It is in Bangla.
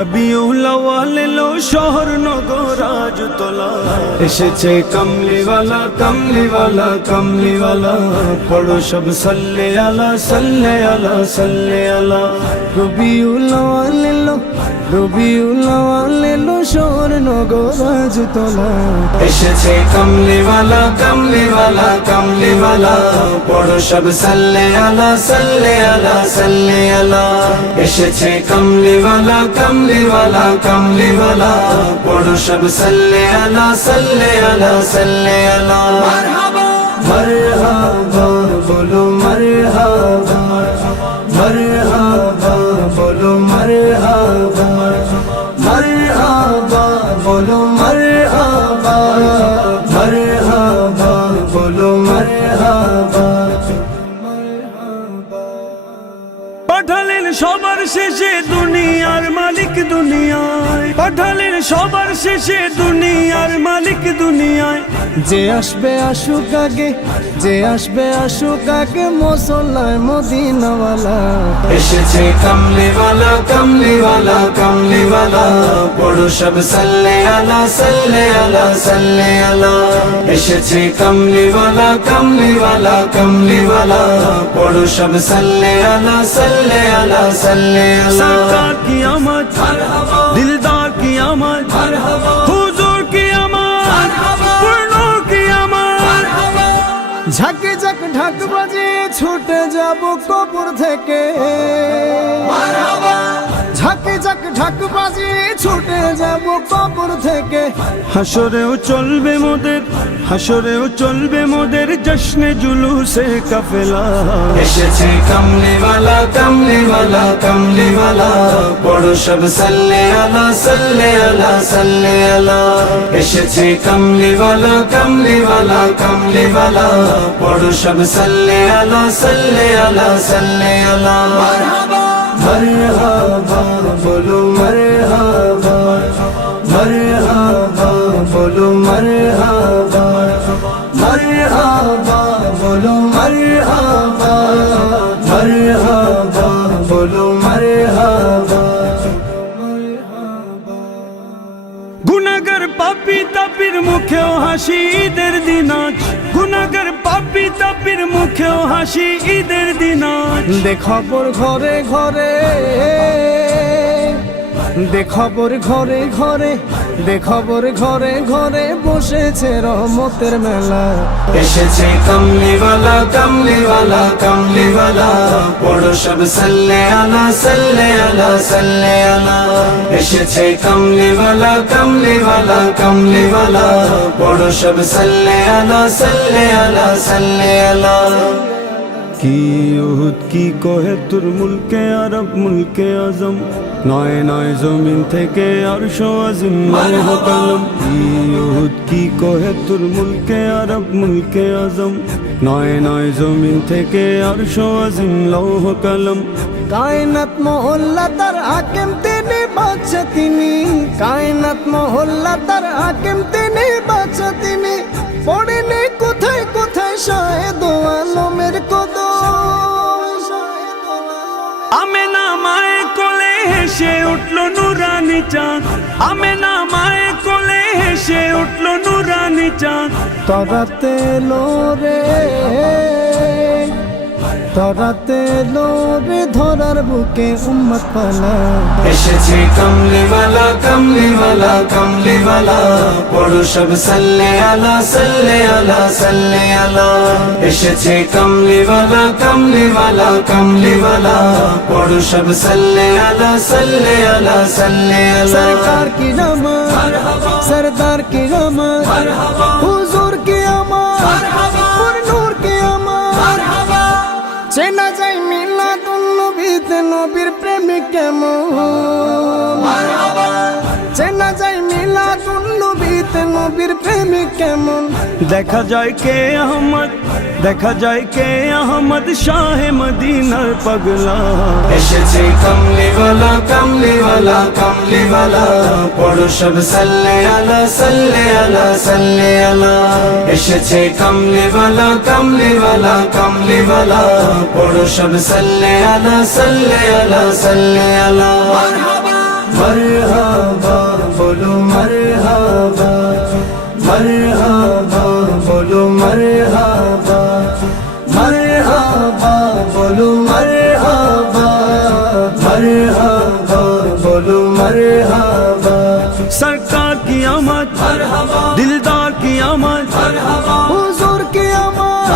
রবিউল আউয়াল এলো শহর নগর আজ তোলা, এসেছে কামলিওয়ালা কামলিওয়ালা কামলিওয়ালা, পড়ো সব সাল্লে আলা সাল্লে আলা সাল্লে আলা। রবিউল আউয়াল এলো রবিউল আউয়াল এলো শহর নগর আজ তোলা, এসেছে কামলিওয়ালা কামলিওয়ালা কামলিওয়ালা, পড়ো সব সাল্লে আলা সাল্লে আলা সাল্লে আলা। এসেছে কামলিওয়ালা কামলিওয়ালা কামলিওয়ালা, পড়ো সব সাল্লে আলা সাল্লে আলা সাল্লে আলা। মারহাবা মারহাবা বলো মারহাবা, মারহাবা বলো মারহাবা, মারহাবা বলো মারহাবা, মারহাবা বলো মারহাবা। পাঠালেন সবার শেষে দুনিয়ার মালিক দুনিয়ায়, পাঠালেন সবার শেষে দুনিয়ার মালিক দুনিয়ায়। যে আসবে আসুক আগে, যে আসবে আসুক আগে, মুসল্লায় মদিনাওয়ালা। এসেছে কামলিওয়ালা কামলিওয়ালা কামলিওয়ালা, পড়ো সব সাল্লে আলা সাল্লে আলা সাল্লে আলা। এসেছে কামলিওয়ালা কামলিওয়ালা কামলিওয়ালা, পড়ো সব সাল্লে আলা সাল্লে আলা সাল্লে আলা। সরকার কি আমত মারহাবা, দিলদার কি আমত মারহাবা, হুজুর কি আমত পূর্ণ কি আমত মারহাবা। ঝাঁকে ঝাঁক ঢাক বাজে ছুটে যাব কবর থেকে মারহাবা, ঝাঁকে ঝাঁক ঢাক বাজে ছুটে যাব কবর থেকে। হাসরেও চলবে মোদের, হাসরেও চলবে মোদের জশ্নে জুলুসে কাফেলা। এসেছে কামলিওয়ালা কামলিওয়ালা কামলিওয়ালা, পড়ো সব সাল্লে আলা সাল্লে আলা সাল্লে আলা। এসেছে কামলিওয়ালা কামলিওয়ালা কামলিওয়ালা, পড়ো সব সাল্লে আলা সাল্লে আলা সাল্লে আলা। মারহাবা মারহাবা বলো মারহাবা, মারহাবা বলো মারহাবা, মারহাবা বলো মারহাবা, মারহাবা বলো মারহাবা। গুনাহগার পাপী তাপির মুখেও হাসি ঈদের দিন আজ, গুনাহগার পাপী তাপির মুখেও হাসি ঈদের দিন আজ। দেখাবর ঘরে ঘরে, দেখাবর ঘরে ঘরে, দেখাবর ঘরে ঘরে, বসেছে রহমতের মেলা। এসেছে কামলিওয়ালা কামলিওয়ালা কামলিওয়ালা, পড়ো সব সাল্লে আলা সাল্লে আলা সাল্লে আলা। এসেছে কামলিওয়ালা কামলিওয়ালা কামলিওয়ালা, পড়ো সব সাল্লে আলা সাল্লে আলা সাল্লে আলা। কি উহুদ কি কহে তোর মুলকে আরব মুলকে আজম, নয় নয় জমিন থেকে আরশ আজিম লৌহ কলম। কি উহুদ কি কহে তোর মুলকে আরব মুলকে আজম, নয় নয় জমিন থেকে আরশ আজিম লৌহ কলম। কায়নাত মহল্লা তার হাকিম তিনি বাদশা তিনি, কায়নাত মহল্লা তার হাকিম তিনি বাদশা তিনি। পড়েনি কোথায় কোথায় শাহেদ আলমের কদম, আমেনা মায়ে কোলে হেসে উঠলো নুরানি চাঁদ, আমেনা মায়ে কোলে হেসে উঠলো নুরানি চাঁদ। তরাতে লোরে তরাতে লোরে ধরার বুকে উম্মত পালা। এসেছে কামলিওয়ালা কামলিওয়ালা কামলিওয়ালা, পড়ো সব সাল্লে আলা সাল্লে আলা সাল্লে আলা। এসেছে কামলিওয়ালা কামলিওয়ালা কামলিওয়ালা, পড়ো সব সাল্লে আলা সাল্লে আলা সাল্লে আলা। সরকার কি নামাজ মারহাবা, সরদার কি নামাজ মারহাবা, হুজুর কি আমাত মারহাবা, নূর কি আমাত মারহাবা। চেনা যায় মিলাদুন নবীতে নবীর প্রেমিক কেমন মারহাবা, চেনা যায় মিলাদুন নবীতে নবীর প্রেমিক কেমন। দেখা যায় কে আহমদ, দেখা যায় কে আহমদ শাহে মদিনার পাগলা। এসেছে কামলিওয়ালা কামলিওয়ালা কামলিওয়ালা, পড়ো সব সাল্লে আলা সাল্লে আলা সাল্লে আলা। এসেছে কামলিওয়ালা কামলিওয়ালা কামলিওয়ালা, পড়ো সব সাল্লে আলা সাল্লে আলা সাল্লে আলা। মারহাবা मरहबा बोलो मरहबा, मरहबा बोलो मरहबा, मरहबा बोलो मरहबा, मरहबा बोलो मरहबा। सरकार की आमद, दिलदार की आमद, हुजूर की आमद,